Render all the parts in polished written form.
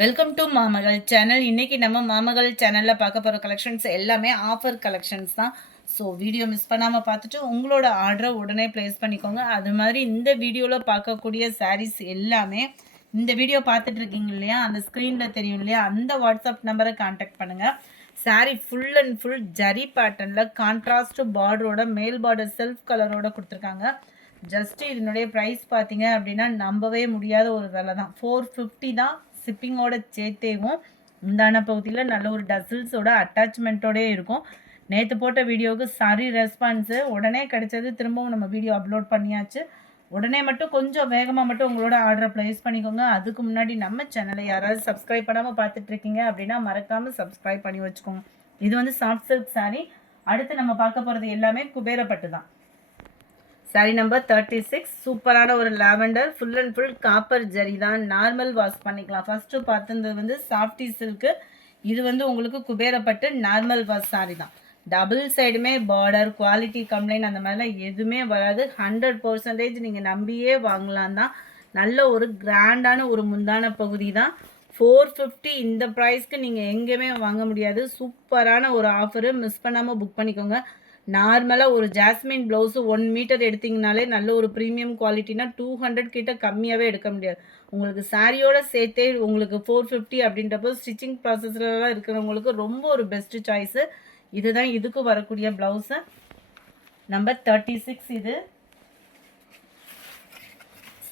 Welcome to மாமகள் channel. இன்னைக்கு நம்ம மாமகள் சேனலில் பார்க்க போகிற கலெக்ஷன்ஸ் எல்லாமே ஆஃபர் கலெக்ஷன்ஸ் தான். ஸோ வீடியோ மிஸ் பண்ணாமல் பார்த்துட்டு உங்களோட ஆர்டரை உடனே ப்ளேஸ் பண்ணிக்கோங்க. அது மாதிரி இந்த வீடியோவில் பார்க்கக்கூடிய சாரீஸ் எல்லாமே இந்த வீடியோ பார்த்துட்டு இருக்கீங்க இல்லையா, அந்த ஸ்க்ரீனில் தெரியும் இல்லையா, அந்த வாட்ஸ்அப் நம்பரை கான்டாக்ட் பண்ணுங்கள். Sari full and full zari பேட்டர்னில் கான்ட்ராஸ்ட் பார்டரோட மேல் பார்டர் செல்ஃப் கலரோட கொடுத்துருக்காங்க. ஜஸ்ட்டு இதனுடைய ப்ரைஸ் பார்த்தீங்க அப்படின்னா நம்பவே முடியாத ஒரு விலை தான். 450 தான். ஷிப்பிங்கோட சேர்த்தேவும் முந்தான பகுதியில் நல்ல ஒரு டசில்ஸோட அட்டாச்மெண்ட்டோடே இருக்கும். நேற்று போட்ட வீடியோவுக்கு சாரி ரெஸ்பான்ஸு உடனே கிடைச்சது. திரும்பவும் நம்ம வீடியோ அப்லோட் பண்ணியாச்சு. உடனே மட்டும் கொஞ்சம் வேகமாக மட்டும் உங்களோட ஆர்டரை ப்ளேஸ் பண்ணிக்கோங்க. அதுக்கு முன்னாடி நம்ம சேனலை யாராவது சப்ஸ்கிரைப் பண்ணாமல் பார்த்துட்ருக்கீங்க அப்படின்னா மறக்காமல் சப்ஸ்கிரைப் பண்ணி வச்சுக்கோங்க. இது வந்து சாஃப்ட் சில்க் சாரீ. அடுத்து நம்ம பார்க்க போகிறது எல்லாமே குபேரப்பட்டு தான். Sorry number 36. சூப்பரான ஒரு lavender full and full copper zari தான். நார்மல் வாஷ் பண்ணிக்கலாம். ஃபஸ்ட்டு பார்த்துருந்தது வந்து சாஃப்டி சில்க்கு. இது வந்து உங்களுக்கு குபேரப்பட்டு நார்மல் வாஷ் சாரி தான். டபுள் சைடுமே பார்டர் குவாலிட்டி கம்ப்ளைண்ட் அந்த மாதிரிலாம் எதுவுமே வராது. 100% நீங்கள் நம்பியே வாங்கலாம் தான். நல்ல ஒரு கிராண்டான ஒரு முந்தான பகுதி தான். 450 இந்த ப்ரைஸ்க்கு நீங்கள் எங்கேயுமே வாங்க முடியாது. சூப்பரான ஒரு ஆஃபரு, மிஸ் பண்ணாமல் புக் பண்ணிக்கோங்க. நார்மலாக ஒரு ஜாஸ்மின் ப்ளவுஸு 1 மீட்டர் எடுத்திங்கனாலே நல்ல ஒரு ப்ரீமியம் குவாலிட்டினா 200 கிட்ட கம்மியாகவே எடுக்க முடியாது. உங்களுக்கு சாரியோட சேர்த்தே உங்களுக்கு 450 அப்படின்றப்போ ஸ்டிச்சிங் ப்ராசஸ்லாம் இருக்கிறவங்களுக்கு ரொம்ப ஒரு பெஸ்ட்டு சாய்ஸு. இதுதான் இதுக்கு வரக்கூடிய ப்ளவுஸு. நம்பர் 36 இது.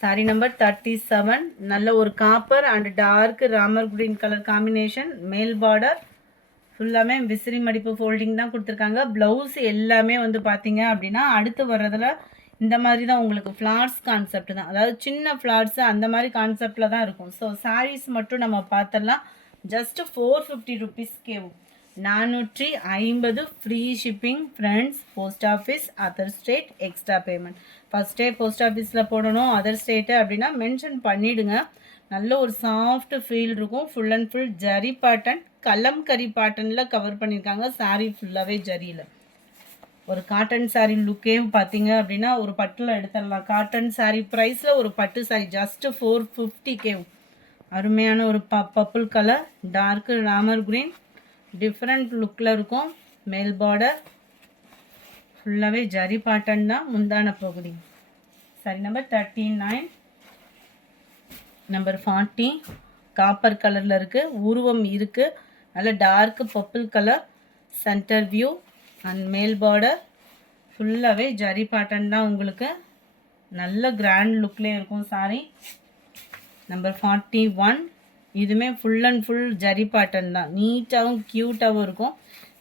சாரி நம்பர் 37. நல்ல ஒரு copper and dark Ramar green colour combination. மேல் பார்டர் ஃபுல்லாமே விசிறி மடிப்பு ஃபோல்டிங் தான் கொடுத்துருக்காங்க. ப்ளவுஸ் எல்லாமே வந்து பார்த்தீங்க அப்படின்னா அடுத்து வர்றதில் இந்த மாதிரி தான் உங்களுக்கு ஃப்ளார்ஸ் கான்செப்ட் தான். அதாவது சின்ன ஃப்ளார்ஸு அந்த மாதிரி கான்செப்டில் தான் இருக்கும். ஸோ சாரீஸ் மட்டும் நம்ம பார்த்துடலாம். ஜஸ்ட்டு 450 ருபீஸ் கேவும். 450 free shipping. Friends, post office, other state, extra payment. ஃபஸ்ட்டே போஸ்ட் ஆஃபீஸில் போடணும் அதர் ஸ்டேட்டு அப்படின்னா மென்ஷன் பண்ணிவிடுங்க. நல்ல ஒரு சாஃப்ட் ஃபீல் இருக்கும். Full and full zari pattern, kalamkari பேட்டர்னில் கவர் பண்ணியிருக்காங்க. சாரீ ஃபுல்லாகவே ஜரியில். ஒரு காட்டன் சாரீ லுக்கே பார்த்தீங்க அப்படின்னா ஒரு பட்டில் எடுத்துடலாம். காட்டன் சாரீ ப்ரைஸில் ஒரு பட்டு சாரீ ஜஸ்ட்டு 450 அருமையான ஒரு purple colour, dark Ramar green, different லுக்கில் இருக்கும். மேல் பார்டர் ஃபுல்லாகவே ஜரி பேட்டர்ன் தான். முந்தான பகுதி. Sorry number 39. நம்பர் 40 காப்பர் கலரில் இருக்குது. உருவம் இருக்குது. நல்ல dark purple colour, centre view and மேல் பார்டர் ஃபுல்லாகவே ஜரி பேட்டர்ன் தான். உங்களுக்கு நல்ல கிராண்ட் லுக்லேயே இருக்கும் சாரி. நம்பர் 41. இதுவுமே full and full zari pattern தான். நீட்டாகவும் க்யூட்டாகவும் இருக்கும்.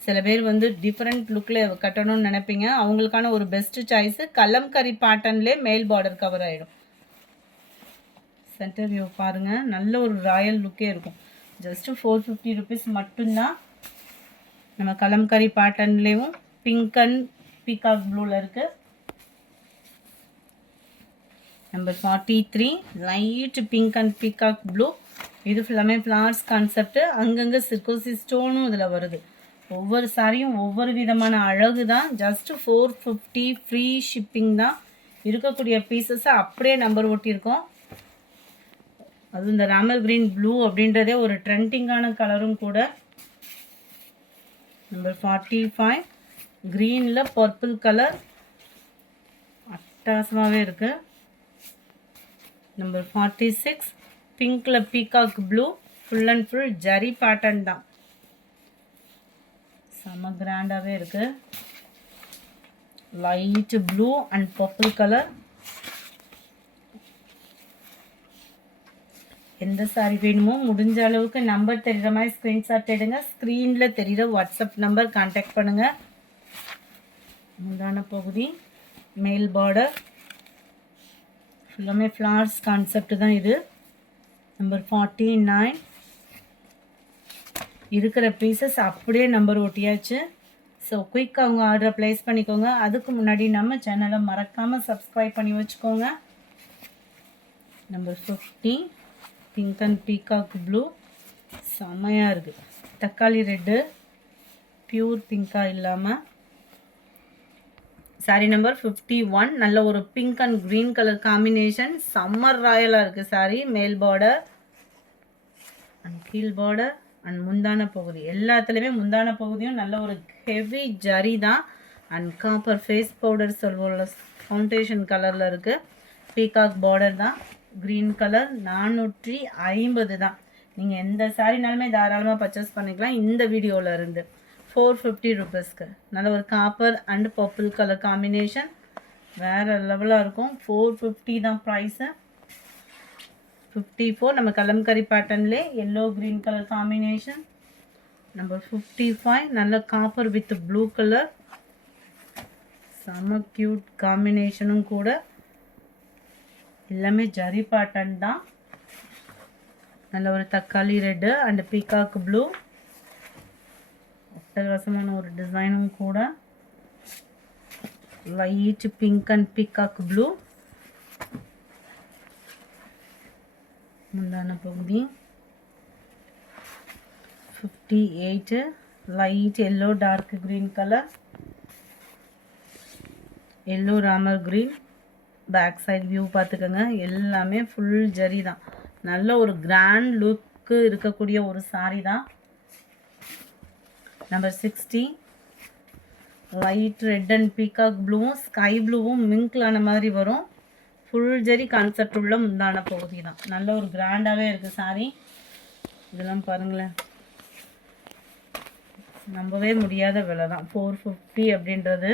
சில பேர் வந்து டிஃப்ரெண்ட் லுக்கில் கட்டணும்னு நினைப்பீங்க. அவங்களுக்கான ஒரு பெஸ்ட்டு சாய்ஸு. கலம்கரி பேட்டர்ன்லேயே மேல் பார்டர் கவர் ஆகிடும். சென்டர் வியூ பாருங்கள், நல்ல ஒரு ராயல் லுக்கே இருக்கும். ஜஸ்ட்டு 450 ருபீஸ் மட்டும்தான். நம்ம கலம்கரி பேட்டர்ன்லேயும் பிங்க் அண்ட் பீகாக் ப்ளூவில் இருக்குது. Number 43. Light pink and peacock blue. இது ஃபுல்லாமே ஃப்ளார்ஸ் கான்செப்ட்டு. அங்கங்கே சிர்கோசி ஸ்டோனும் இதில் வருது. ஒவ்வொரு சாரியும் ஒவ்வொரு விதமான அழகு தான். ஜஸ்ட்டு 450 ஃப்ரீ ஷிப்பிங் தான். இருக்கக்கூடிய பீசஸை அப்படியே நம்பர் ஒட்டியிருக்கோம். அது இந்த ராமர் க்ரீன் ப்ளூ அப்படின்றதே ஒரு ட்ரெண்டிங்கான கலரும் கூட. நம்பர் 45. க்ரீனில் பர்பிள் கலர் அட்டாசமாகவே இருக்குது. நம்பர் 46. பிங்க்கில் peacock blue. Full and full zari pattern தான். செம்ம கிராண்டாகவே இருக்குது. Light blue and purple colour. எந்த சாரி வேணுமோ முடிஞ்ச அளவுக்கு நம்பர் தெரிகிற மாதிரி ஸ்க்ரீன்ஷாட் எடுங்க. ஸ்க்ரீனில் தெரிகிற வாட்ஸ்அப் நம்பர் கான்டாக்ட் பண்ணுங்கள். முந்தான பகுதி, மேல் பார்டர் ஃபுல்லாமே ஃப்ளார்ஸ் கான்செப்ட் தான் இது. நம்பர் 49. இருக்கிற பீசஸ் அப்படியே நம்பர் ஒட்டியாச்சு. ஸோ குயிக்காக அவங்க ஆர்டரை ப்ளேஸ் பண்ணிக்கோங்க. அதுக்கு முன்னாடி நம்ம சேனலை மறக்காமல் சப்ஸ்கிரைப் பண்ணி வச்சுக்கோங்க. Number 50. Pink and peacock blue செம்மையாக இருக்குது. தக்காளி ரெட்டு, பியூர் பிங்காக இல்லாமல். சாரி நம்பர் 51. நல்ல ஒரு pink and green colour combination. Summer ராயலாக இருக்குது சாரி. மேல் பார்டர் அண்ட் கீழ் பார்டர் அண்ட் முந்தான பகுதி எல்லாத்துலேயுமே முந்தான பகுதியும் நல்ல ஒரு ஹெவி ஜரி தான். அண்ட் காப்பர் ஃபேஸ் பவுடர் சொல்வோம்ல, ஃபவுண்டேஷன் கலரில் இருக்குது. பீகாக் பார்டர் தான், க்ரீன் கலர். 450 தான். நீங்கள் எந்த சாரினாலுமே தாராளமாக பர்ச்சேஸ் பண்ணிக்கலாம் இந்த வீடியோவில் இருந்து. 450 ருபீஸ்க்கு நல்ல ஒரு copper and purple colour combination வேறு லெவலாக இருக்கும். 450 தான் ப்ரைஸு. 54 நம்ம கலம்கரி பேட்டர்ன்லே yellow green colour combination. Number 55 நல்ல காப்பர் வித் ப்ளூ கலர், செம்ம க்யூட் காம்பினேஷனும் கூட. எல்லாமே ஜரி பேட்டர்ன் தான். நல்ல ஒரு தக்காளி ரெட்டு அண்ட் பீகாக் ப்ளூ, அட்டகாசமான ஒரு டிசைனும் கூட. Light pink and peacock blue. முந்தான பகுதி 58 light yellow dark green colour, yellow Ramar green. Back side view பார்த்துக்கோங்க, எல்லாமே ஃபுல் ஜரி தான். நல்ல ஒரு கிராண்ட் லுக்கு இருக்கக்கூடிய ஒரு சாரீ தான். Number 60 light red and peacock ப்ளூவும் ஸ்கை ப்ளூவும் மிங்க்லான மாதிரி வரும். ஃபுல் ஜரி கான்செப்ட் உள்ள முந்தான பகுதி தான். நல்ல ஒரு கிராண்டாகவே இருக்குது சாரீ. இதெல்லாம் பாருங்களேன், நம்பவே முடியாத விலை தான். 450 அப்படின்றது.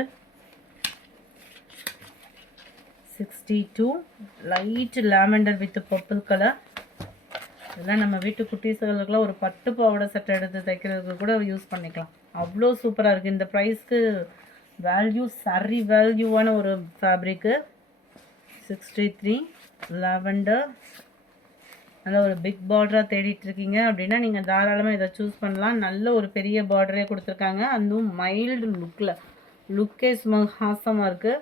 62 light lavender with purple colour. இதெல்லாம் நம்ம வீட்டு குட்டீஸ்களுக்கெல்லாம் ஒரு பட்டு பாவாடை சட்டை எடுத்து தைக்கிறதுக்கு கூட யூஸ் பண்ணிக்கலாம். அவ்வளோ சூப்பராக இருக்குது. இந்த ப்ரைஸ்க்கு வேல்யூ, சரி வேல்யூவான ஒரு ஃபேப்ரிக்கு. 63 லாவெண்டர். நல்ல ஒரு பிக் பார்டராக தேடிட்டுருக்கீங்க அப்படின்னா நீங்கள் தாராளமாக இதை சூஸ் பண்ணலாம். நல்ல ஒரு பெரிய பார்டரே கொடுத்துருக்காங்க. அதுவும் மைல்டு லுக்கே சும்மா ஹாசமாக இருக்குது.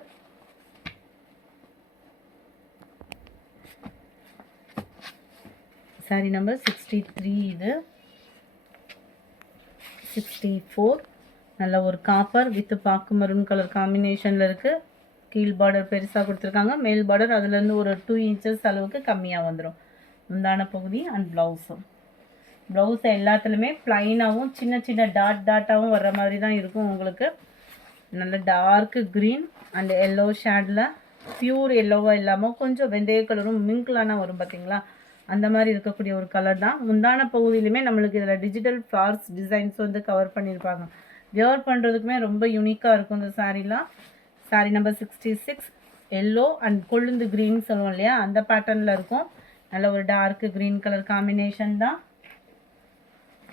Sorry number 63. இது 64 நல்ல ஒரு காப்பர் வித் பாக்கு மரூன் கலர் காம்பினேஷனில் இருக்குது. கீழ் பார்டர் பெருசாக கொடுத்துருக்காங்க, மேல் பார்டர் அதுலேருந்து ஒரு 2 இன்ச்சஸ் அளவுக்கு கம்மியாக வந்துடும். முந்தான பகுதி அண்ட் ப்ளவுஸும். ப்ளவுஸ் எல்லாத்துலேயுமே ப்ளைனாகவும் சின்ன சின்ன டாட்டாகவும் வர்ற மாதிரி தான் இருக்கும் உங்களுக்கு. நல்ல டார்க்கு க்ரீன் அண்ட் எல்லோ ஷேடில், ப்யூர் எல்லோவாக இல்லாமல் கொஞ்சம் வெந்தய கலரும் மிங்க்லானா வரும் பார்த்தீங்களா, அந்த மாதிரி இருக்கக்கூடிய ஒரு கலர் தான். முந்தான பகுதியிலுமே நம்மளுக்கு இதில் டிஜிட்டல் ஃப்ளார்ஸ் டிசைன்ஸ் வந்து கவர் பண்ணியிருப்பாங்க. வியர் பண்ணுறதுக்குமே ரொம்ப யூனிக்காக இருக்கும் இந்த சாரீலாம். சாரி நம்பர் 66 எல்லோ அண்ட் கொழுந்து க்ரீன் சொல்லுவோம் இல்லையா, அந்த பேட்டர்னில் இருக்கும். நல்ல ஒரு டார்க் க்ரீன் கலர் காம்பினேஷன் தான்.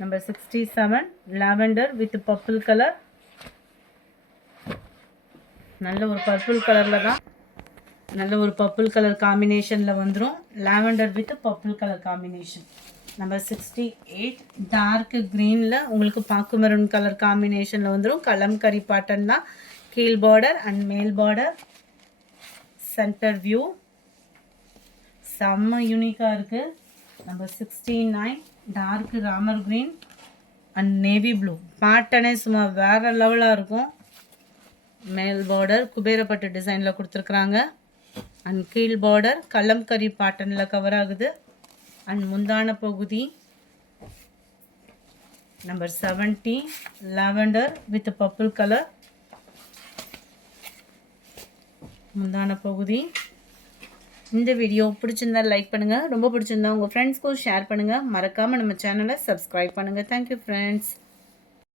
Number 67 lavender with purple colour. நல்ல ஒரு பர்பிள் கலரில் தான், நல்ல ஒரு பர்பிள் கலர் காம்பினேஷனில் வந்துடும். Lavender with purple colour combination. Number 68 dark க்ரீனில் உங்களுக்கு பாக்கு மெரூன் கலர் காம்பினேஷனில் வந்துடும். கலம்கரி பேட்டர்ன் தான். கீழ் பார்டர் அண்ட் மேல் பார்டர், சென்டர் வியூ செம்ம யூனிக்காக இருக்குது. Number 69 dark Ramar green and navy blue. பேட்டர்னே சும்மா வேறு லெவலாக இருக்கும். மேல் பார்டர் குபேரப்பட்டு டிசைனில் கொடுத்துருக்குறாங்க. அண்ட் கீழ் பார்டர் கலம்கரி பேட்டர்னில் கவர் ஆகுது. அண்ட் முந்தான பகுதி number 70 lavender with purple colour. முந்தான பகுதி. இந்த வீடியோ பிடிச்சிருந்தா லைக் பண்ணுங்கள், ரொம்ப பிடிச்சிருந்தா உங்கள் ஃப்ரெண்ட்ஸ்க்கும் ஷேர் பண்ணுங்கள். மறக்காமல் நம்ம சேனலை சப்ஸ்கிரைப் பண்ணுங்கள். Thank you friends.